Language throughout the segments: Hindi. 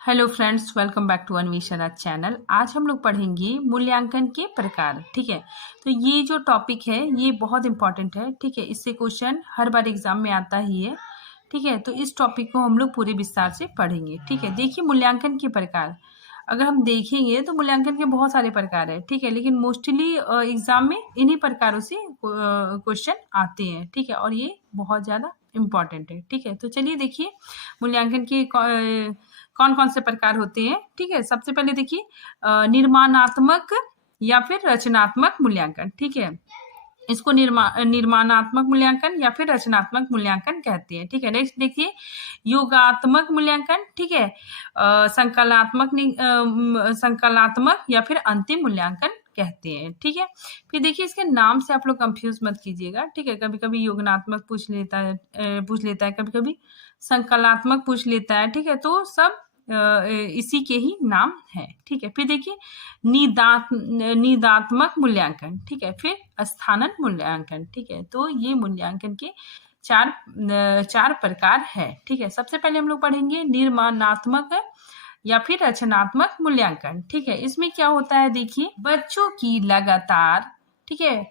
Hello friends, welcome back to Anveshana channel. आज हम लोग पढ़ेंगे मूल्यांकन के प्रकार। ठीक है, तो ये जो टॉपिक है ये बहुत इंपॉर्टेंट है। ठीक है, इससे क्वेश्चन हर बार एग्जाम में आता ही है। ठीक है, तो इस टॉपिक को हम लोग पूरे विस्तार से पढ़ेंगे। ठीक है, देखिए मूल्यांकन के प्रकार अगर हम देखेंगे तो मूल्यांकन के बहुत सारे प्रकार है। ठीक है, लेकिन मोस्टली एग्जाम में इन्हीं प्रकारों से क्वेश्चन आते हैं। ठीक है, और ये बहुत ज़्यादा इम्पॉर्टेंट है। ठीक है, तो चलिए देखिए मूल्यांकन के कौन कौन से प्रकार होते हैं। ठीक है, सबसे पहले देखिए निर्माणात्मक या फिर रचनात्मक मूल्यांकन। ठीक है, इसको निर्माणात्मक मूल्यांकन या फिर रचनात्मक मूल्यांकन कहते हैं। ठीक है, नेक्स्ट देखिए योगात्मक मूल्यांकन। ठीक है, संकलात्मक या फिर अंतिम मूल्यांकन कहते हैं। ठीक है, फिर देखिए इसके नाम से आप लोग कंफ्यूज मत कीजिएगा। ठीक है, कभी कभी योगात्मक पूछ लेता है, कभी कभी संकलात्मक पूछ लेता है। ठीक है, तो सब इसी के ही नाम है। ठीक है, फिर देखिए निदात्मक मूल्यांकन। ठीक है, फिर स्थानन मूल्यांकन। ठीक है, तो ये मूल्यांकन के चार प्रकार है। ठीक है, सबसे पहले हम लोग पढ़ेंगे निर्माणात्मक या फिर रचनात्मक मूल्यांकन। ठीक है, इसमें क्या होता है देखिए बच्चों की लगातार ठीक है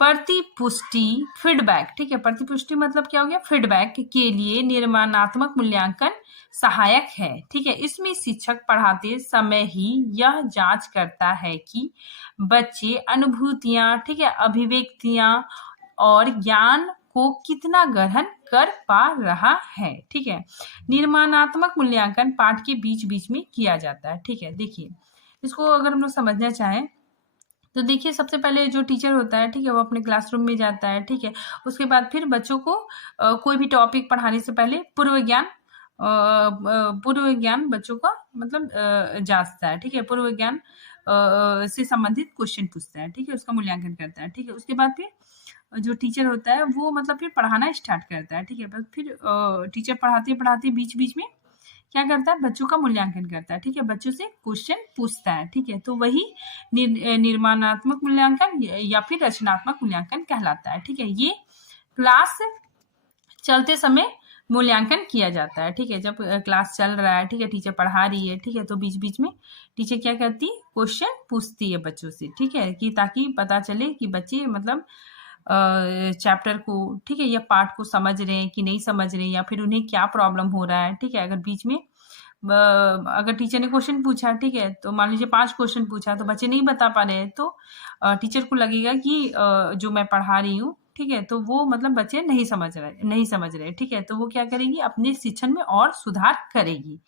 प्रतिपुष्टि फीडबैक। ठीक है, प्रतिपुष्टि मतलब क्या हो गया फीडबैक के लिए निर्माणात्मक मूल्यांकन सहायक है। ठीक है, इसमें शिक्षक पढ़ाते समय ही यह जांच करता है कि बच्चे अनुभूतियां ठीक है अभिव्यक्तियां और ज्ञान को कितना ग्रहण कर पा रहा है। ठीक है, निर्माणात्मक मूल्यांकन पाठ के बीच बीच में किया जाता है। ठीक है, देखिए इसको अगर हम लोग समझना चाहें तो देखिए सबसे पहले जो टीचर होता है ठीक है वो अपने क्लासरूम में जाता है। ठीक है, उसके बाद फिर बच्चों को कोई भी टॉपिक पढ़ाने से पहले पूर्व ज्ञान बच्चों का मतलब जांचता है। ठीक है, पूर्व ज्ञान से संबंधित क्वेश्चन पूछता है। ठीक है, उसका मूल्यांकन करता है। ठीक है, उसके बाद फिर जो टीचर होता है वो मतलब फिर पढ़ाना स्टार्ट करता है। ठीक है, बस फिर टीचर पढ़ाते पढ़ाते बीच बीच में क्या करता है बच्चों का मूल्यांकन करता है। ठीक है, बच्चों से क्वेश्चन पूछता है। ठीक है, तो वही निर्माणात्मक मूल्यांकन या फिर रचनात्मक मूल्यांकन कहलाता है। ठीक है, ये क्लास चलते समय मूल्यांकन किया जाता है। ठीक है, जब क्लास चल रहा है ठीक है टीचर पढ़ा रही है ठीक है तो बीच बीच में टीचर क्या करती है क्वेश्चन पूछती है बच्चों से। ठीक है, कि ताकि पता चले कि बच्चे मतलब चैप्टर को ठीक है या पाठ को समझ रहे हैं कि नहीं समझ रहे हैं या फिर उन्हें क्या प्रॉब्लम हो रहा है। ठीक है, अगर बीच में अगर टीचर ने क्वेश्चन पूछा ठीक है तो मान लीजिए 5 क्वेश्चन पूछा तो बच्चे नहीं बता पा रहे हैं तो टीचर को लगेगा कि जो मैं पढ़ा रही हूँ ठीक है तो वो मतलब बच्चे नहीं समझ रहे। ठीक है, तो वो क्या करेगी अपने शिक्षण में और सुधार करेगी।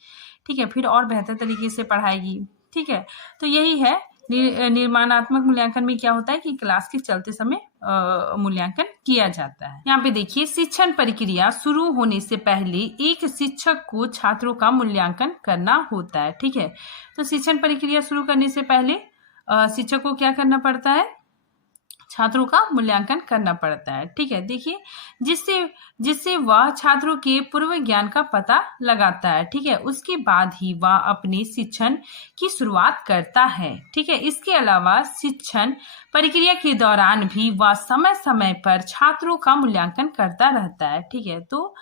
ठीक है, फिर और बेहतर तरीके से पढ़ाएगी। ठीक है, तो यही है निर्माणात्मक मूल्यांकन में क्या होता है कि क्लास के चलते समय मूल्यांकन किया जाता है। यहाँ पे देखिए शिक्षण प्रक्रिया शुरू होने से पहले एक शिक्षक को छात्रों का मूल्यांकन करना होता है। ठीक है, तो शिक्षण प्रक्रिया शुरू करने से पहले शिक्षक को क्या करना पड़ता है छात्रों का मूल्यांकन करना पड़ता है। ठीक है, देखिए जिससे वह छात्रों के पूर्व ज्ञान का पता लगाता है। ठीक है, उसके बाद ही वह अपने शिक्षण की शुरुआत करता है। ठीक है, इसके अलावा शिक्षण प्रक्रिया के दौरान भी वह समय समय पर छात्रों का मूल्यांकन करता रहता है। ठीक है, तो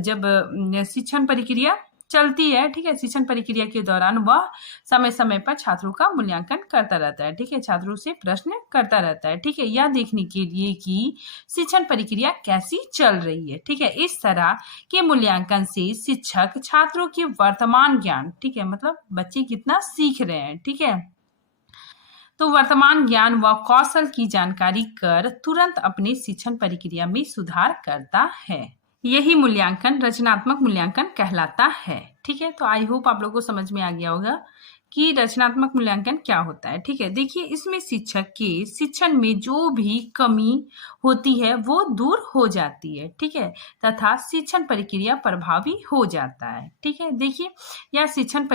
जब शिक्षण प्रक्रिया चलती है ठीक है शिक्षण प्रक्रिया के दौरान वह समय समय पर छात्रों का मूल्यांकन करता रहता है। ठीक है, छात्रों से प्रश्न करता रहता है। ठीक है, यह देखने के लिए कि शिक्षण प्रक्रिया कैसी चल रही है। ठीक है, इस तरह के मूल्यांकन से शिक्षक छात्रों के वर्तमान ज्ञान ठीक है मतलब बच्चे कितना सीख रहे हैं। ठीक है, तो वर्तमान ज्ञान व कौशल की जानकारी कर तुरंत अपने शिक्षण प्रक्रिया में सुधार करता है। यही मूल्यांकन रचनात्मक मूल्यांकन कहलाता है। ठीक है, तो आई होप आप लोगों को समझ में आ गया होगा कि रचनात्मक मूल्यांकन क्या होता है। ठीक है, देखिए इसमें शिक्षक के शिक्षण में जो भी कमी होती है वो दूर हो जाती है। ठीक है, तथा शिक्षण प्रक्रिया प्रभावी हो जाता है। ठीक है, देखिए यह शिक्षण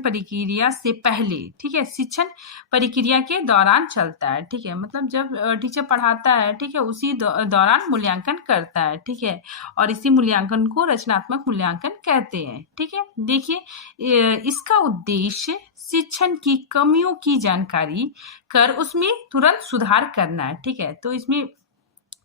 प्रक्रिया से पहले ठीक है शिक्षण प्रक्रिया के दौरान चलता है। ठीक है, मतलब जब टीचर पढ़ाता है ठीक है उसी दौरान मूल्यांकन करता है। ठीक है, और इसी मूल्यांकन को रचनात्मक मूल्यांकन कहते हैं। ठीक है, देखिए इसका उद्देश्य शिक्षण की कमियों की जानकारी कर उसमें तुरंत सुधार करना है। ठीक है, तो इसमें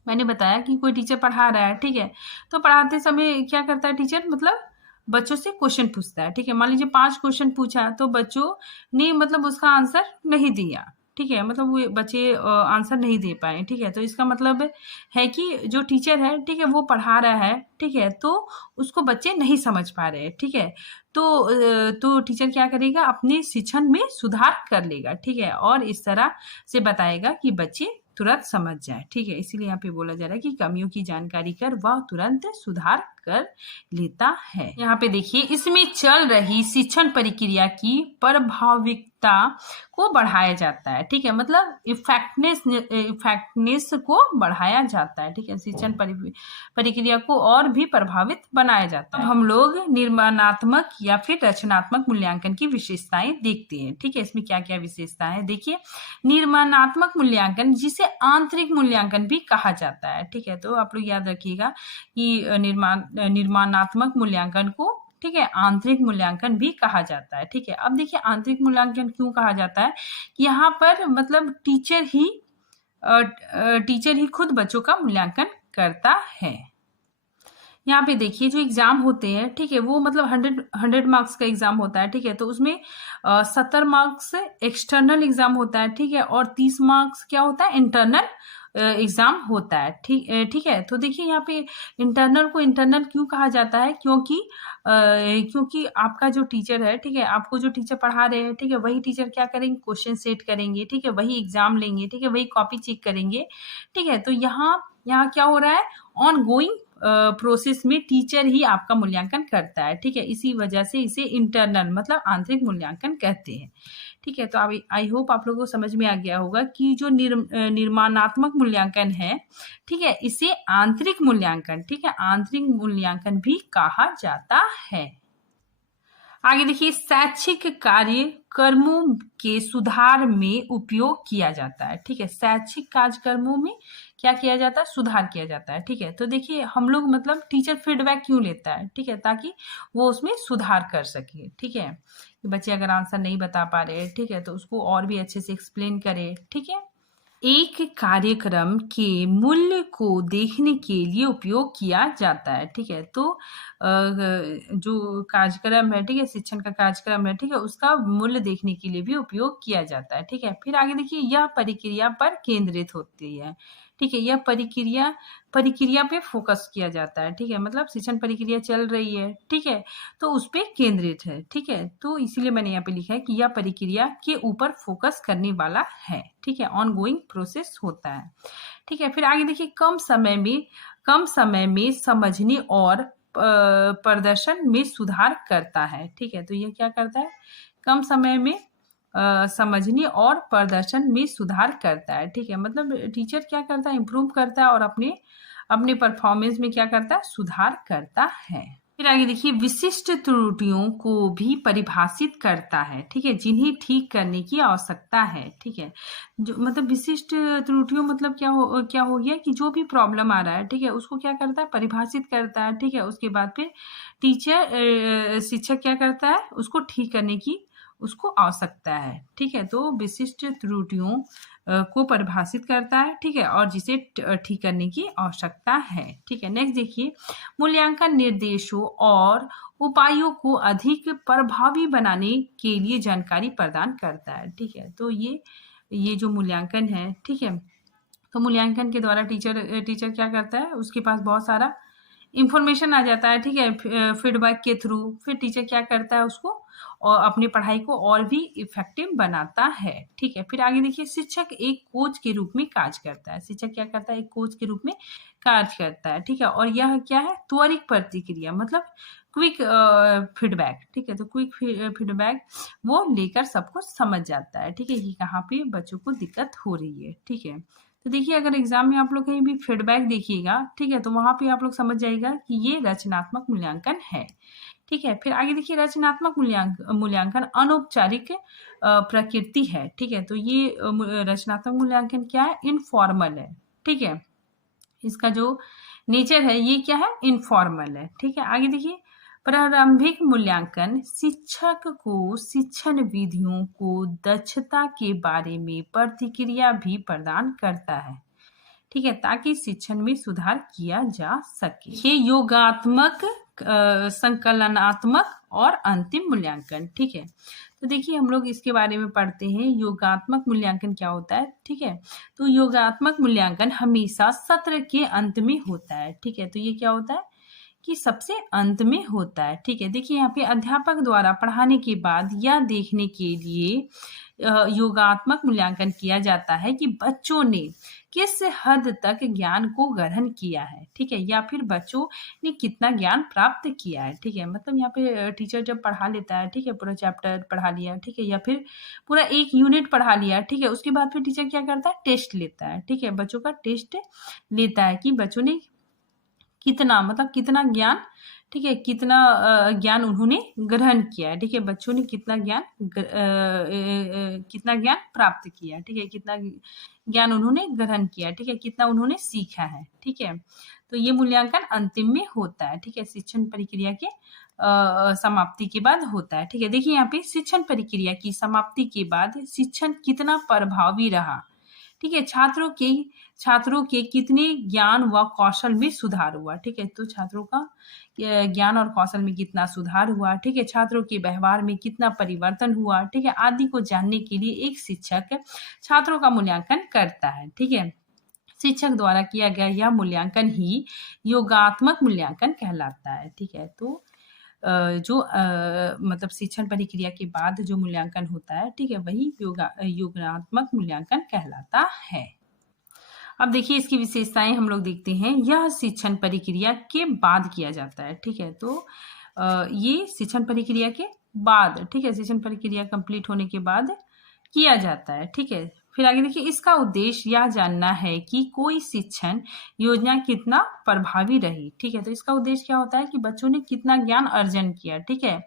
मैंने बताया कि कोई टीचर पढ़ा रहा है ठीक है तो पढ़ाते समय क्या करता है टीचर मतलब बच्चों से क्वेश्चन पूछता है। ठीक है, मान लीजिए 5 क्वेश्चन पूछा तो बच्चों ने मतलब उसका आंसर नहीं दिया। ठीक है, मतलब वो बच्चे आंसर नहीं दे पाए। ठीक है, तो इसका मतलब है कि जो टीचर है, ठीक है, वो पढ़ा रहा है, ठीक है, तो उसको बच्चे नहीं समझ पा रहे हैं। ठीक है, तो टीचर क्या करेगा, अपने शिक्षण में सुधार कर लेगा। ठीक है, और इस तरह से बताएगा कि बच्चे तुरंत समझ जाए। ठीक है, इसीलिए यहाँ पे बोला जा रहा है कि कमियों की जानकारी कर वह तुरंत सुधार कर लेता है। यहाँ पे देखिए, इसमें चल रही शिक्षण प्रक्रिया की प्रभाविकता को बढ़ाया जाता है। ठीक है, मतलब इफेक्टनेस को बढ़ाया जाता है। ठीक है, शिक्षण प्रक्रिया को और भी प्रभावित बनाया जाता है। अब हम लोग निर्माणात्मक या फिर रचनात्मक मूल्यांकन की विशेषताएं देखते हैं। ठीक है, इसमें क्या क्या विशेषता है देखिए। निर्माणात्मक मूल्यांकन, जिसे आंतरिक मूल्यांकन भी कहा जाता है। ठीक है, तो आप लोग याद रखिएगा कि निर्माणात्मक मूल्यांकन को, ठीक है, आंतरिक मूल्यांकन भी कहा जाता है। ठीक है, अब देखिए आंतरिक मूल्यांकन क्यों कहा जाता है कि यहाँ पर मतलब टीचर ही खुद बच्चों का मूल्यांकन करता है। यहाँ पे देखिए जो एग्जाम होते हैं, ठीक है, वो मतलब 100 मार्क्स का एग्जाम होता है। ठीक है, तो उसमें 70 मार्क्स एक्सटर्नल एग्जाम होता है। ठीक है, और 30 मार्क्स क्या होता है, इंटरनल एग्जाम होता है। ठीक है, तो देखिए यहाँ पे इंटरनल को इंटरनल क्यों कहा जाता है, क्योंकि आपका जो टीचर है, ठीक है, आपको जो टीचर पढ़ा रहे हैं, ठीक है, वही टीचर क्या करेंगे, क्वेश्चन सेट करेंगे। ठीक है, वही एग्जाम लेंगे। ठीक है, वही कॉपी चेक करेंगे। ठीक है, तो यहाँ क्या हो रहा है, ऑन गोइंग प्रोसेस में टीचर ही आपका मूल्यांकन करता है। ठीक है, इसी वजह से इसे इंटरनल मतलब आंतरिक मूल्यांकन कहते हैं। ठीक है, तो आई होप आप लोगों को समझ में आ गया होगा कि जो निर्माणात्मक मूल्यांकन है, ठीक है, इसे आंतरिक मूल्यांकन, ठीक है, आंतरिक मूल्यांकन भी कहा जाता है। आगे देखिए, शैक्षिक कार्यक्रमों के सुधार में उपयोग किया जाता है। ठीक है, शैक्षिक कार्यक्रमों में क्या किया जाता है, सुधार किया जाता है। ठीक है, तो देखिए हम लोग मतलब टीचर फीडबैक क्यों लेता है, ठीक है, ताकि वो उसमें सुधार कर सके। ठीक है, कि बच्चे अगर आंसर नहीं बता पा रहे, ठीक है, तो उसको और भी अच्छे से एक्सप्लेन करे। ठीक है, एक कार्यक्रम के मूल्य को देखने के लिए उपयोग किया जाता है। ठीक है, तो जो कार्यक्रम है, ठीक है, शिक्षण का कार्यक्रम है, ठीक है, उसका मूल्य देखने के लिए भी उपयोग किया जाता है। ठीक है, फिर आगे देखिए, यह प्रक्रिया पर केंद्रित होती है। ठीक है, यह प्रक्रिया पे फोकस किया जाता है। ठीक है, मतलब शिक्षण प्रक्रिया चल रही है, ठीक है, तो उस पे केंद्रित है। ठीक है, तो इसीलिए मैंने यहाँ पे लिखा है कि यह प्रक्रिया के ऊपर फोकस करने वाला है। ठीक है, ऑन गोइंग प्रोसेस होता है। ठीक है, फिर आगे देखिए, कम समय में समझने और प्रदर्शन में सुधार करता है। ठीक है, तो ये क्या करता है, कम समय में समझने और प्रदर्शन में सुधार करता है। ठीक है, मतलब टीचर क्या करता है, इम्प्रूव करता है और अपने परफॉर्मेंस में क्या करता है, सुधार करता है। फिर आगे देखिए, विशिष्ट त्रुटियों को भी परिभाषित करता है। ठीक है, जिन्हें ठीक करने की आवश्यकता है। ठीक है, जो मतलब विशिष्ट त्रुटियों मतलब क्या हो गया कि जो भी प्रॉब्लम आ रहा है, ठीक है, उसको क्या करता है, परिभाषित करता है। ठीक है, उसके बाद फिर शिक्षक क्या करता है, उसको ठीक करने की उसको आवश्यकता है। ठीक है, तो विशिष्ट त्रुटियों को परिभाषित करता है। ठीक है, और जिसे ठीक करने की आवश्यकता है। ठीक है, नेक्स्ट देखिए, मूल्यांकन निर्देशों और उपायों को अधिक प्रभावी बनाने के लिए जानकारी प्रदान करता है। ठीक है, तो ये जो मूल्यांकन है, ठीक है, तो मूल्यांकन के द्वारा टीचर क्या करता है, उसके पास बहुत सारा इंफॉर्मेशन आ जाता है। ठीक है, फीडबैक के थ्रू फिर टीचर क्या करता है, उसको और अपनी पढ़ाई को और भी इफेक्टिव बनाता है। ठीक है, फिर आगे देखिए, शिक्षक एक कोच के रूप में कार्य करता है। शिक्षक क्या करता है, एक कोच के रूप में कार्य करता है। ठीक है, और यह क्या है, त्वरित प्रतिक्रिया मतलब क्विक फीडबैक। ठीक है, तो क्विक फीडबैक वो लेकर सबको समझ जाता है। ठीक है, कि कहाँ पे बच्चों को दिक्कत हो रही है। ठीक है, तो देखिए अगर एग्जाम में आप लोग कहीं भी फीडबैक देखिएगा, ठीक है, तो वहां पे आप लोग समझ जाएगा कि ये रचनात्मक मूल्यांकन है। ठीक है, फिर आगे देखिए, रचनात्मक मूल्यांकन अनौपचारिक प्रकृति है। ठीक है, तो ये रचनात्मक मूल्यांकन क्या है, इनफॉर्मल है। ठीक है, इसका जो नेचर है ये क्या है, इनफॉर्मल है। ठीक है, आगे देखिए, प्रारंभिक मूल्यांकन शिक्षक को शिक्षण विधियों को दक्षता के बारे में प्रतिक्रिया भी प्रदान करता है। ठीक है, ताकि शिक्षण में सुधार किया जा सके। ये योगात्मक संकलनात्मक और अंतिम मूल्यांकन। ठीक है, तो देखिए हम लोग इसके बारे में पढ़ते हैं योगात्मक मूल्यांकन क्या होता है। ठीक है, तो योगात्मक मूल्यांकन हमेशा सत्र के अंत में होता है। ठीक है, तो ये क्या होता है कि सबसे अंत में होता है। ठीक है, देखिए यहाँ पे अध्यापक द्वारा पढ़ाने के बाद यह देखने के लिए योगात्मक मूल्यांकन किया जाता है कि बच्चों ने किस हद तक ज्ञान को ग्रहण किया है। ठीक है, या फिर बच्चों ने कितना ज्ञान प्राप्त किया है। ठीक है, मतलब यहाँ पे टीचर जब पढ़ा लेता है, ठीक है, पूरा चैप्टर पढ़ा लिया, ठीक है, या फिर पूरा एक यूनिट पढ़ा लिया, ठीक है, उसके बाद फिर टीचर क्या करता है, टेस्ट लेता है। ठीक है, बच्चों का टेस्ट लेता है कि बच्चों ने कितना, मतलब कितना ज्ञान, ठीक है, कितना ज्ञान उन्होंने ग्रहण किया है। ठीक है, बच्चों ने कितना ज्ञान कितना ज्ञान प्राप्त किया है। ठीक है, कितना ज्ञान उन्होंने ग्रहण किया है। ठीक है, कितना उन्होंने सीखा है। ठीक है, तो ये मूल्यांकन अंतिम में होता है। ठीक है, शिक्षण प्रक्रिया के समाप्ति के बाद होता है। ठीक है, देखिए यहाँ पे शिक्षण प्रक्रिया की समाप्ति के बाद शिक्षण कितना प्रभावी रहा। ठीक है, छात्रों के कितने ज्ञान व कौशल में सुधार हुआ। ठीक है, तो छात्रों का ज्ञान और कौशल में कितना सुधार हुआ। ठीक है, छात्रों के व्यवहार में कितना परिवर्तन हुआ। ठीक है, आदि को जानने के लिए एक शिक्षक छात्रों का मूल्यांकन करता है। ठीक है, शिक्षक द्वारा किया गया यह मूल्यांकन ही योगात्मक मूल्यांकन कहलाता है। ठीक है, तो मतलब शिक्षण प्रक्रिया के बाद जो मूल्यांकन होता है, ठीक है, वही योगात्मक मूल्यांकन कहलाता है। अब देखिए इसकी विशेषताएं हम लोग देखते हैं। यह शिक्षण प्रक्रिया के बाद किया जाता है। ठीक है, तो ये शिक्षण प्रक्रिया के बाद, ठीक है, शिक्षण प्रक्रिया कंप्लीट होने के बाद किया जाता है। ठीक है, फिर आगे देखिए इसका उद्देश्य यह जानना है कि कोई शिक्षण योजना कितना प्रभावी रही। ठीक है, तो इसका उद्देश्य क्या होता है कि बच्चों ने कितना ज्ञान अर्जन किया। ठीक है,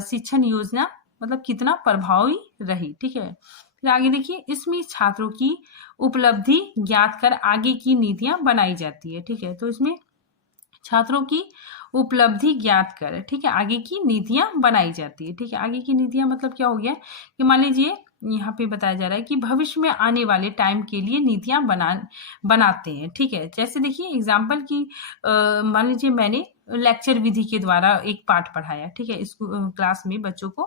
शिक्षण योजना मतलब कितना प्रभावी रही। ठीक है, फिर आगे देखिए इसमें छात्रों की उपलब्धि ज्ञात कर आगे की नीतियां बनाई जाती है। ठीक है, तो इसमें छात्रों की उपलब्धि ज्ञात कर, ठीक है, आगे की नीतियां बनाई जाती है। ठीक है, आगे की नीतियां मतलब क्या हो गया कि मान लीजिए यहाँ पे बताया जा रहा है कि भविष्य में आने वाले टाइम के लिए नीतियां बनाते हैं। ठीक है, जैसे देखिए एग्जाम्पल की मान लीजिए मैंने लेक्चर विधि के द्वारा एक पाठ पढ़ाया। ठीक है, स्कूल क्लास में बच्चों को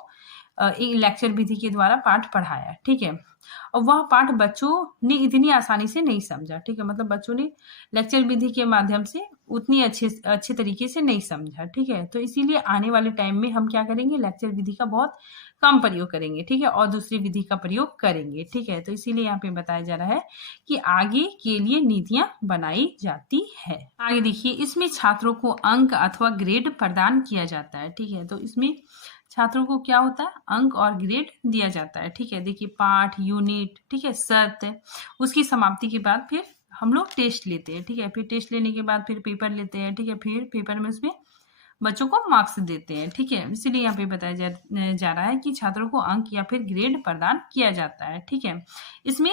एक लेक्चर विधि के द्वारा पाठ पढ़ाया। ठीक है, और वह पाठ बच्चों ने इतनी आसानी से नहीं समझा। ठीक है, मतलब बच्चों ने लेक्चर विधि के माध्यम से उतनी अच्छे तरीके से नहीं समझा। ठीक है, तो इसीलिए आने वाले टाइम में हम क्या करेंगे, लेक्चर विधि का बहुत कम प्रयोग करेंगे। ठीक है, और दूसरी विधि का प्रयोग करेंगे। ठीक है, तो इसीलिए यहाँ पे बताया जा रहा है कि आगे के लिए नीतियां बनाई जाती है। आगे देखिए इसमें छात्रों को अंक अथवा ग्रेड प्रदान किया जाता है। ठीक है, तो इसमें छात्रों को क्या होता है, अंक और ग्रेड दिया जाता है। ठीक है, देखिए पाठ, यूनिट, ठीक है, सत्र, उसकी समाप्ति के बाद फिर हम लोग टेस्ट लेते हैं। ठीक है, फिर टेस्ट लेने के बाद फिर पेपर लेते हैं। ठीक है, फिर पेपर में उसमें बच्चों को मार्क्स देते हैं। ठीक है, इसीलिए यहाँ पे बताया जा रहा है कि छात्रों को अंक या फिर ग्रेड प्रदान किया जाता है। ठीक है, इसमें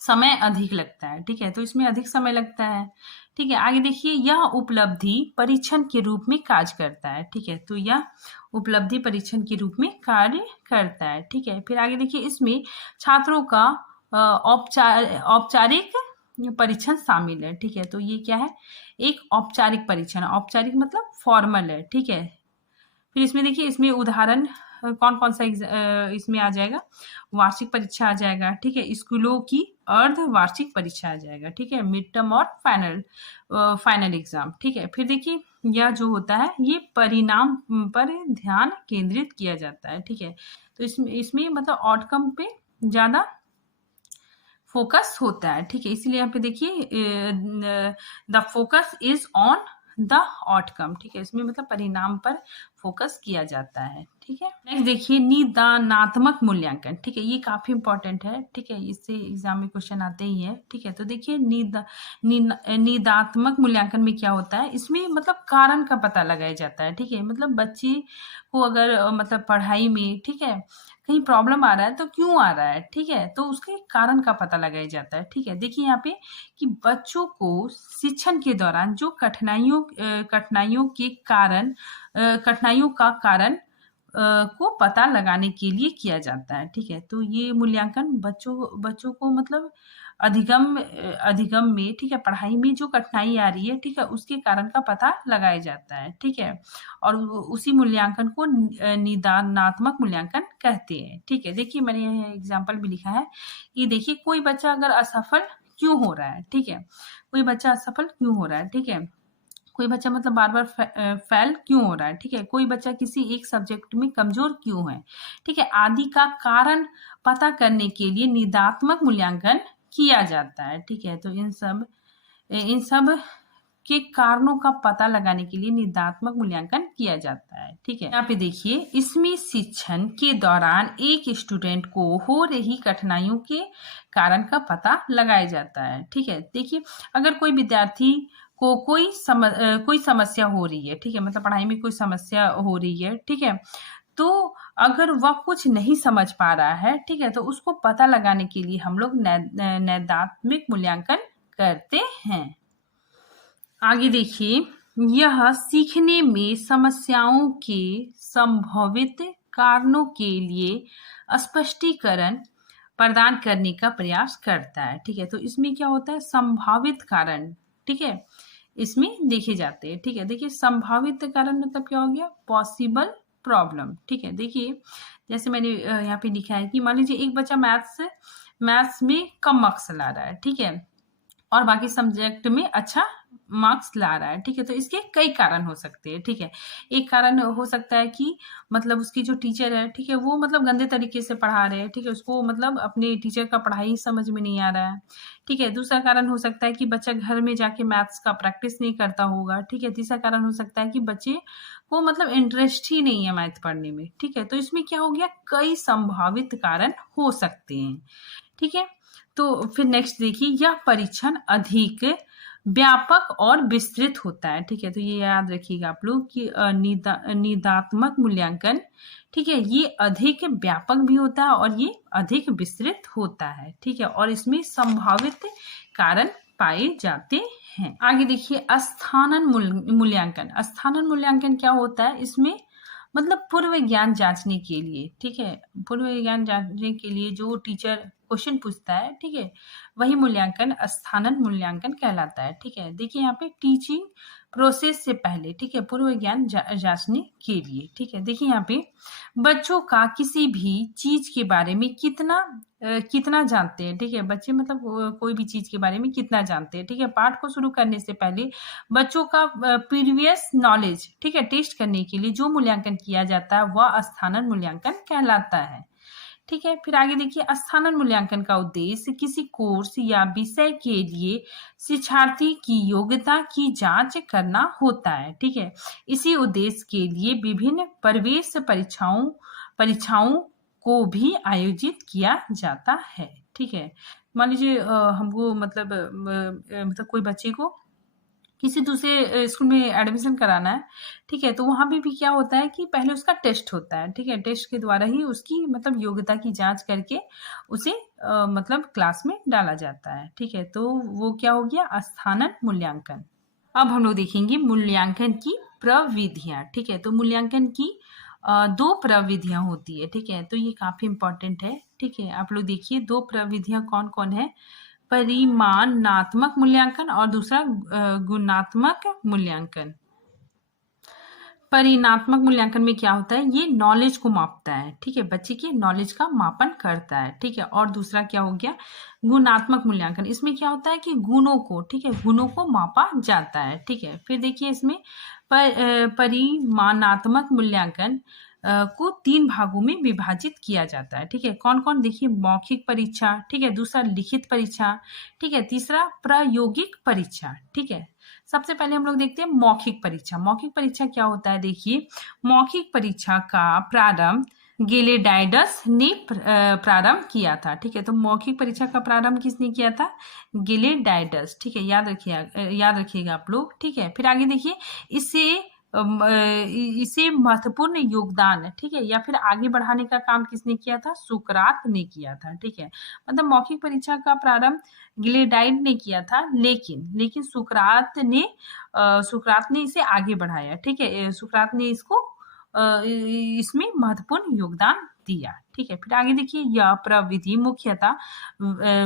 समय अधिक लगता है। ठीक है, तो इसमें अधिक समय लगता है। ठीक है, आगे देखिए यह उपलब्धि परीक्षण के रूप में कार्य करता है। ठीक है, तो यह उपलब्धि परीक्षण के रूप में कार्य करता है। ठीक है, फिर आगे देखिए इसमें छात्रों का औपचारिक परीक्षण शामिल है। ठीक है, तो ये क्या है, एक औपचारिक परीक्षण। औपचारिक मतलब फॉर्मल है। ठीक है, फिर इसमें देखिए इसमें उदाहरण कौन कौन सा इसमें आ जाएगा, वार्षिक परीक्षा आ जाएगा। ठीक है, स्कूलों की अर्धवार्षिक परीक्षा आ जाएगा। ठीक है, मिड टर्म और फाइनल एग्जाम। ठीक है, फिर देखिए यह जो होता है ये परिणाम पर ध्यान केंद्रित किया जाता है। ठीक है, तो इसमें मतलब आउटकम पे ज्यादा फोकस होता है। ठीक है, इसीलिए यहाँ पे देखिए the focus is on the outcome. ठीक है, इसमें मतलब परिणाम पर फोकस किया जाता है। ठीक है, नेक्स्ट देखिए निदानात्मक मूल्यांकन। ठीक है, ये काफी इंपॉर्टेंट है। ठीक है, इससे एग्जाम में क्वेश्चन आते ही है। ठीक है, तो देखिए निदात्मक मूल्यांकन में क्या होता है, इसमें मतलब कारण का पता लगाया जाता है। ठीक है, मतलब बच्चे को अगर मतलब पढ़ाई में, ठीक है, कहीं प्रॉब्लम आ रहा है तो क्यों आ रहा है। ठीक है, तो उसके कारण का पता लगाया जाता है। ठीक है, देखिए यहाँ पे कि बच्चों को शिक्षण के दौरान जो कठिनाइयों का कारण को पता लगाने के लिए किया जाता है। ठीक है, तो ये मूल्यांकन बच्चों को मतलब अधिगम में, ठीक है, पढ़ाई में जो कठिनाई आ रही है, ठीक है, उसके कारण का पता लगाया जाता है, ठीक है, और उसी मूल्यांकन को निदानात्मक मूल्यांकन कहते हैं, ठीक है। देखिए मैंने यहाँ एग्जाम्पल भी लिखा है कि देखिए कोई बच्चा अगर असफल क्यों हो रहा है, ठीक है, कोई बच्चा असफल क्यों हो रहा है, ठीक है, कोई बच्चा मतलब बार बार फेल क्यों हो रहा है, ठीक है, कोई बच्चा किसी एक सब्जेक्ट में कमजोर क्यों है, ठीक है, आदि का कारण पता करने के लिए निदात्मक मूल्यांकन किया जाता है, ठीक है। तो इन सब के कारणों का पता लगाने के लिए निदात्मक मूल्यांकन किया जाता है, ठीक है। यहाँ पे देखिए इसमें शिक्षण के दौरान एक स्टूडेंट को हो रही कठिनाइयों के कारण का पता लगाया जाता है, ठीक है। देखिए अगर कोई विद्यार्थी को कोई समस्या हो रही है, ठीक है, मतलब पढ़ाई में कोई समस्या हो रही है, ठीक है, तो अगर वह कुछ नहीं समझ पा रहा है, ठीक है, तो उसको पता लगाने के लिए हम लोग नैदात्मक मूल्यांकन करते हैं। आगे देखिए यह सीखने में समस्याओं के संभावित कारणों के लिए स्पष्टीकरण प्रदान करने का प्रयास करता है, ठीक है। तो इसमें क्या होता है, संभावित कारण, ठीक है, इसमें देखे जाते हैं, ठीक है। देखिए संभावित कारण मतलब क्या हो गया, पॉसिबल प्रॉब्लम, ठीक है। देखिए जैसे मैंने यहाँ पे लिखा है कि मान लीजिए एक बच्चा मैथ्स में कम मार्क्स ला रहा है, ठीक है, और बाकी सब्जेक्ट में अच्छा मार्क्स ला रहा है, ठीक है, तो इसके कई कारण हो सकते हैं, ठीक है। एक कारण हो सकता है कि मतलब उसकी जो टीचर है, ठीक है, वो मतलब गंदे तरीके से पढ़ा रहे हैं, ठीक है, उसको मतलब अपने टीचर का पढ़ाई समझ में नहीं आ रहा है, ठीक है। दूसरा कारण हो सकता है कि बच्चा घर में जाके मैथ्स का प्रैक्टिस नहीं करता होगा, ठीक है। तीसरा कारण हो सकता है कि बच्चे को मतलब इंटरेस्ट ही नहीं है मैथ पढ़ने में, ठीक है। तो इसमें क्या हो गया, कई संभावित कारण हो सकते हैं, ठीक है। तो फिर नेक्स्ट देखिए यह परीक्षण अधिक व्यापक और विस्तृत होता है, ठीक है। तो ये याद रखिएगा आप लोग कि निदात्मक मूल्यांकन, ठीक है, ये अधिक व्यापक भी होता है और ये अधिक विस्तृत होता है, ठीक है, और इसमें संभावित कारण पाए जाते हैं। आगे देखिए स्थानन मूल्यांकन क्या होता है, इसमें मतलब पूर्व ज्ञान जांचने के लिए, ठीक है, पूर्व ज्ञान जांचने के लिए जो टीचर क्वेश्चन पूछता है, ठीक है, वही मूल्यांकन स्थानन मूल्यांकन कहलाता है, ठीक है। देखिए यहाँ पे टीचिंग प्रोसेस से पहले, ठीक है, पूर्व ज्ञान जांचने के लिए, ठीक है। देखिए यहाँ पे बच्चों का किसी भी चीज के बारे में कितना जानते हैं, ठीक है, बच्चे मतलब कोई भी चीज के बारे में कितना जानते हैं, ठीक है। पाठ को शुरू करने से पहले बच्चों का प्रीवियस नॉलेज, ठीक है, टेस्ट करने के लिए जो मूल्यांकन किया जाता है वह स्थानन मूल्यांकन कहलाता है, ठीक है। फिर आगे देखिए स्थानन मूल्यांकन का उद्देश्य किसी कोर्स या विषय के लिए शिक्षार्थी की योग्यता की जांच करना होता है, ठीक है। इसी उद्देश्य के लिए विभिन्न प्रवेश परीक्षाओं को भी आयोजित किया जाता है, ठीक है। मान लीजिए हमको मतलब कोई बच्चे को किसी दूसरे स्कूल में एडमिशन कराना है, ठीक है, तो वहाँ भी क्या होता है कि पहले उसका टेस्ट होता है, ठीक है, टेस्ट के द्वारा ही उसकी मतलब योग्यता की जांच करके उसे मतलब क्लास में डाला जाता है, ठीक है। तो वो क्या हो गया, स्थानन मूल्यांकन। अब हम लोग देखेंगे मूल्यांकन की प्रविधियां, ठीक है। तो मूल्यांकन की दो प्रविधियां होती है, ठीक है, तो ये काफी इंपॉर्टेंट है, ठीक है। आप लोग देखिए दो प्रविधियां कौन कौन है, परिमाणात्मक मूल्यांकन और दूसरा गुणात्मक मूल्यांकन। परिमाणात्मक मूल्यांकन में क्या होता है, ये नॉलेज को मापता है, ठीक है, बच्चे के नॉलेज का मापन करता है, ठीक है। और दूसरा क्या हो गया, गुणात्मक मूल्यांकन, इसमें क्या होता है कि गुणों को, ठीक है, गुणों को मापा जाता है, ठीक है। फिर देखिए इसमें परिमाणात्मक मूल्यांकन को 3 भागों में विभाजित किया जाता है, ठीक है। कौन कौन, देखिए मौखिक परीक्षा, ठीक है, दूसरा लिखित परीक्षा, ठीक है, तीसरा प्रायोगिक परीक्षा, ठीक है। सबसे पहले हम लोग देखते हैं मौखिक परीक्षा। मौखिक परीक्षा क्या होता है, देखिए मौखिक परीक्षा का प्रारंभ गेलेडाइडस ने प्रारंभ किया था, ठीक है। तो मौखिक परीक्षा का प्रारंभ किसने किया था, गेलेडाइडस, ठीक है, याद रखिएगा आप लोग, ठीक है। फिर आगे देखिए इसे महत्वपूर्ण योगदान, ठीक है, या फिर आगे बढ़ाने का काम किसने किया था, सुकरात ने किया था, ठीक है। मतलब मौखिक परीक्षा का प्रारंभ गिलेडाइड ने किया था, लेकिन सुकरात ने इसे आगे बढ़ाया, ठीक है, सुकरात ने इसमें महत्वपूर्ण योगदान दिया, ठीक है। फिर आगे देखिए, यह प्रविधि मुख्यतः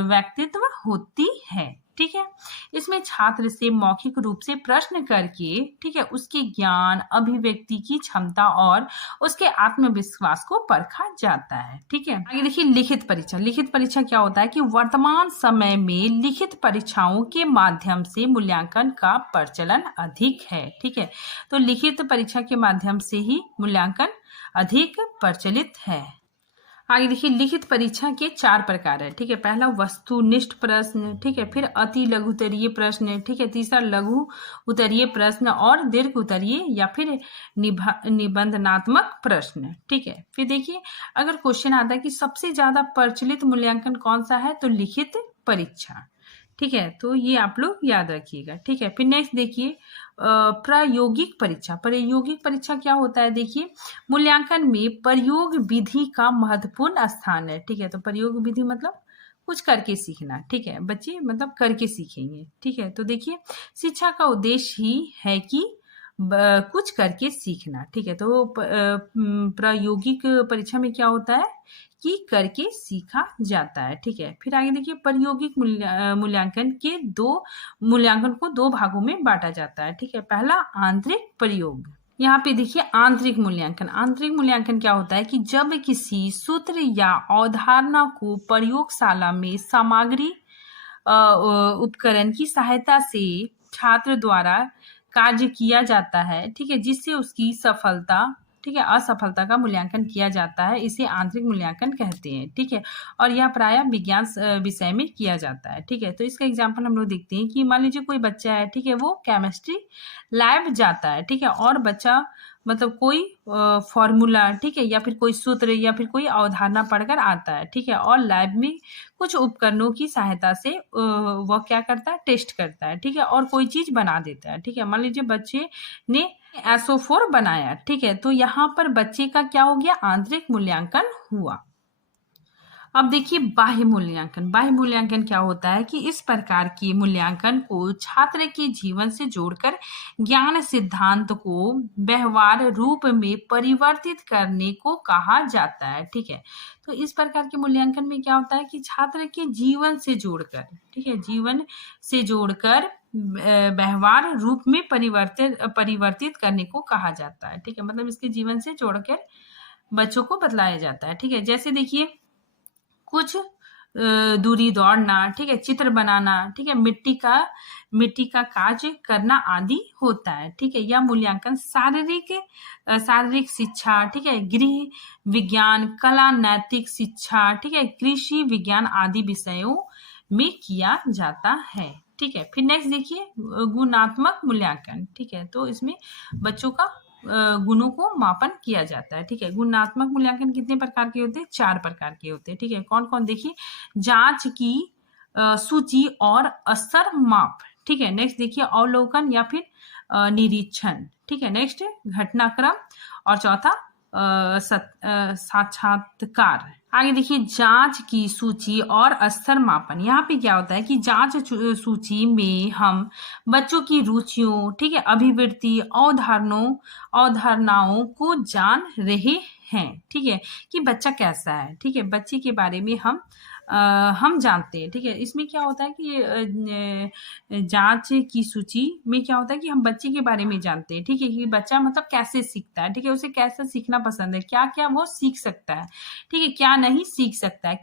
व्यक्तित्व होती है। ठीक है। इसमें छात्र से मौखिक रूप से प्रश्न करके, ठीक है, उसके ज्ञान, अभिव्यक्ति की क्षमता और उसके आत्मविश्वास को परखा जाता है। ठीक है। आगे देखिए, लिखित परीक्षा। लिखित परीक्षा क्या होता है कि वर्तमान समय में लिखित परीक्षाओं के माध्यम से मूल्यांकन का प्रचलन अधिक है। ठीक है। तो लिखित परीक्षा के माध्यम से ही मूल्यांकन अधिक प्रचलित है। आगे देखिए, लिखित परीक्षा के 4 प्रकार है। ठीक है। पहला वस्तुनिष्ठ प्रश्न, ठीक है। फिर अति लघु उत्तरीय प्रश्न, ठीक है। तीसरा लघु उत्तरीय प्रश्न और दीर्घ उत्तरीय या फिर निबंधनात्मक प्रश्न। ठीक है। फिर देखिए, अगर क्वेश्चन आता है कि सबसे ज्यादा प्रचलित मूल्यांकन कौन सा है, तो लिखित परीक्षा। ठीक है। तो ये आप लोग याद रखिएगा। ठीक है। फिर नेक्स्ट देखिए, प्रायोगिक परीक्षा। प्रायोगिक परीक्षा क्या होता है, देखिए, मूल्यांकन में प्रयोग विधि का महत्वपूर्ण स्थान है। ठीक है। तो प्रयोग विधि मतलब कुछ करके सीखना। ठीक है। बच्चे मतलब करके सीखेंगे। ठीक है। तो देखिए, शिक्षा का उद्देश्य ही है कि कुछ करके सीखना। ठीक है। तो प्रायोगिक परीक्षा में क्या होता है कि करके सीखा जाता है। ठीक है। फिर आगे देखिए, प्रायोगिक मूल्यांकन को 2 भागों में बांटा जाता है। ठीक है। पहला आंतरिक प्रयोग। यहाँ पे देखिए, आंतरिक मूल्यांकन। आंतरिक मूल्यांकन क्या होता है कि जब किसी सूत्र या अवधारणा को प्रयोगशाला में सामग्री उपकरण की सहायता से छात्र द्वारा कार्य किया जाता है। ठीक है। जिससे उसकी सफलता, ठीक है, असफलता का मूल्यांकन किया जाता है, इसे आंतरिक मूल्यांकन कहते हैं। ठीक है। और यह प्रायः विज्ञान विषय में किया जाता है। ठीक है। तो इसका एग्जांपल हम लोग देखते हैं कि मान लीजिए कोई बच्चा है, ठीक है, वो केमिस्ट्री लैब जाता है। ठीक है। और बच्चा मतलब कोई फॉर्मूला, ठीक है, या फिर कोई सूत्र या फिर कोई अवधारणा पढ़कर आता है। ठीक है। और लैब में कुछ उपकरणों की सहायता से वह क्या करता है, टेस्ट करता है। ठीक है। और कोई चीज बना देता है। ठीक है। मान लीजिए बच्चे ने SO4 बनाया। ठीक है। तो यहाँ पर बच्चे का क्या हो गया, आंतरिक मूल्यांकन हुआ। अब देखिए, बाह्य मूल्यांकन। बाह्य मूल्यांकन क्या होता है कि इस प्रकार के मूल्यांकन को छात्र के जीवन से जोड़कर ज्ञान सिद्धांत को व्यवहार रूप में परिवर्तित करने को कहा जाता है। ठीक है। तो इस प्रकार के मूल्यांकन में क्या होता है कि छात्र के जीवन से जोड़कर, ठीक है, जीवन से जोड़कर व्यवहार रूप में परिवर्तित करने को कहा जाता है। ठीक है। मतलब इसके जीवन से जोड़कर बच्चों को बतलाया जाता है। ठीक है। जैसे देखिए, कुछ दूरी दौड़ना, ठीक है, चित्र बनाना, ठीक है, मिट्टी का कार्य करना आदि होता है। ठीक है। यह मूल्यांकन शारीरिक शिक्षा, ठीक है, गृह विज्ञान, कला, नैतिक शिक्षा, ठीक है, कृषि विज्ञान आदि विषयों में किया जाता है। ठीक है। फिर नेक्स्ट देखिए, गुणात्मक मूल्यांकन। ठीक है। तो इसमें बच्चों का गुणों को मापन किया जाता है। ठीक है। गुणात्मक मूल्यांकन कितने प्रकार के होते हैं, 4 प्रकार के होते हैं। ठीक है। कौन कौन, देखिए, जांच की सूची और असर माप। ठीक है। नेक्स्ट देखिए, अवलोकन या फिर निरीक्षण। ठीक है। नेक्स्ट घटनाक्रम और चौथा साक्षात्कार। आगे देखिए, जांच की सूची और स्तर मापन। यहाँ पे क्या होता है कि जांच सूची में हम बच्चों की रुचियों, ठीक है, अभिवृत्ति, अवधारणाओं को जान रहे हैं। ठीक है, कि बच्चा कैसा है। ठीक है। बच्चे के बारे में हम जानते हैं। ठीक है। इसमें क्या होता है कि जांच की सूची में क्या होता है कि हम बच्चे के बारे में जानते हैं। ठीक है। कि बच्चा मतलब कैसे सीखता है। ठीक है। उसे कैसे सीखना पसंद है, क्या क्या वो सीख सकता है, ठीक है, क्या नहीं सीख सकता है,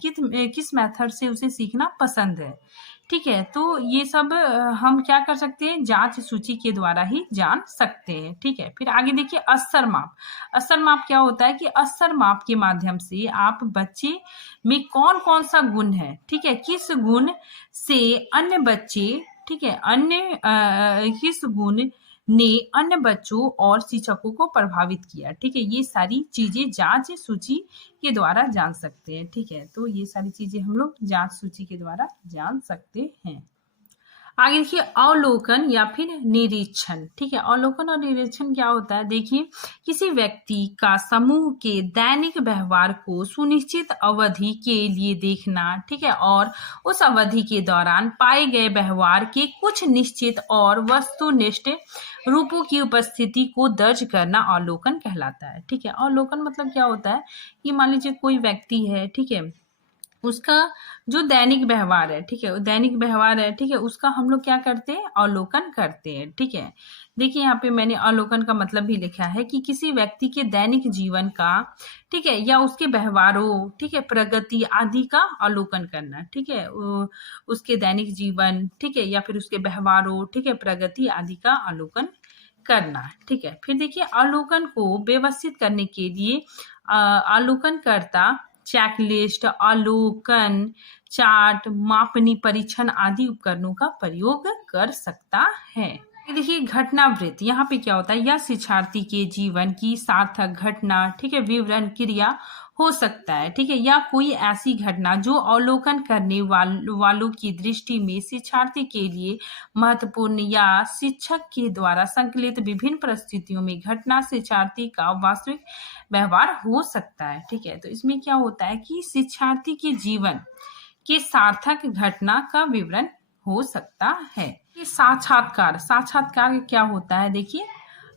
किस मेथड से उसे सीखना पसंद है। ठीक है। तो ये सब हम क्या कर सकते हैं, जांच सूची के द्वारा ही जान सकते हैं। ठीक है। फिर आगे देखिए, असर माप। असर माप क्या होता है कि असर माप के माध्यम से आप बच्चे में कौन कौन सा गुण है, ठीक है, किस गुण से अन्य बच्चे, ठीक है, किस गुण ने अन्य बच्चों और शिक्षकों को प्रभावित किया। ठीक है। ये सारी चीजें जांच सूची के द्वारा जान सकते हैं। ठीक है। तो ये सारी चीजें हम लोग जांच सूची के द्वारा जान सकते हैं। आगे देखिए अवलोकन या फिर निरीक्षण। ठीक है, अवलोकन और निरीक्षण क्या होता है? देखिए किसी व्यक्ति का समूह के दैनिक व्यवहार को सुनिश्चित अवधि के लिए देखना, ठीक है, और उस अवधि के दौरान पाए गए व्यवहार के कुछ निश्चित और वस्तुनिष्ठ रूपों की उपस्थिति को दर्ज करना अवलोकन कहलाता है। ठीक है, अवलोकन मतलब क्या होता है कि मान लीजिए कोई व्यक्ति है, ठीक है, उसका जो दैनिक व्यवहार है, ठीक है, वो दैनिक व्यवहार है, ठीक है, उसका हम लोग क्या करते हैं? अवलोकन करते हैं। ठीक है, देखिए यहाँ पे मैंने अवलोकन का मतलब भी लिखा है कि किसी व्यक्ति के दैनिक जीवन का, ठीक है, या उसके व्यवहारों, ठीक है, प्रगति आदि का अवलोकन करना। ठीक है, उसके दैनिक जीवन, ठीक है, या फिर उसके व्यवहारों, ठीक है, प्रगति आदि का अवलोकन करना। ठीक है, फिर देखिए अवलोकन को व्यवस्थित करने के लिए अवलोकनकर्ता चेकलिस्ट, अवलोकन चार्ट, मापनी परीक्षण आदि उपकरणों का प्रयोग कर सकता है। ये देखिए घटनावृत्त, यहाँ पे क्या होता है? यह शिक्षार्थी के जीवन की सार्थक घटना, ठीक है, विवरण क्रिया हो सकता है। ठीक है, या कोई ऐसी घटना जो अवलोकन करने वालों की दृष्टि में शिक्षार्थी के लिए महत्वपूर्ण या शिक्षक के द्वारा संकलित विभिन्न परिस्थितियों में घटना शिक्षार्थी का वास्तविक व्यवहार हो सकता है। ठीक है, तो इसमें क्या होता है कि शिक्षार्थी के जीवन के सार्थक घटना का विवरण हो सकता है। ये साक्षात्कार, साक्षात्कार क्या होता है? देखिए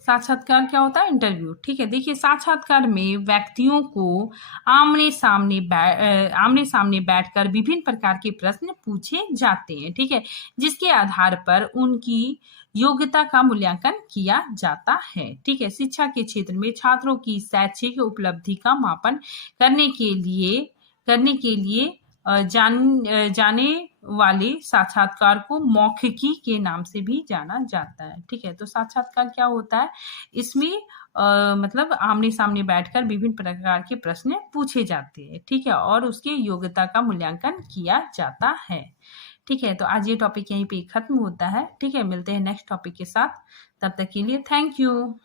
साक्षात्कार क्या होता है? इंटरव्यू। ठीक है, देखिए साक्षात्कार में व्यक्तियों को आमने सामने बैठकर विभिन्न प्रकार के प्रश्न पूछे जाते हैं। ठीक है, जिसके आधार पर उनकी योग्यता का मूल्यांकन किया जाता है। ठीक है, शिक्षा के क्षेत्र में छात्रों की शैक्षिक उपलब्धि का मापन करने के लिए जाने वाले साक्षात्कार को मौखिकी के नाम से भी जाना जाता है। ठीक है, तो साक्षात्कार क्या होता है? इसमें मतलब आमने सामने बैठकर विभिन्न प्रकार के प्रश्न पूछे जाते हैं। ठीक है, और उसके योग्यता का मूल्यांकन किया जाता है। ठीक है, तो आज ये टॉपिक यहीं पे खत्म होता है। ठीक है, मिलते हैं नेक्स्ट टॉपिक के साथ, तब तक के लिए थैंक यू।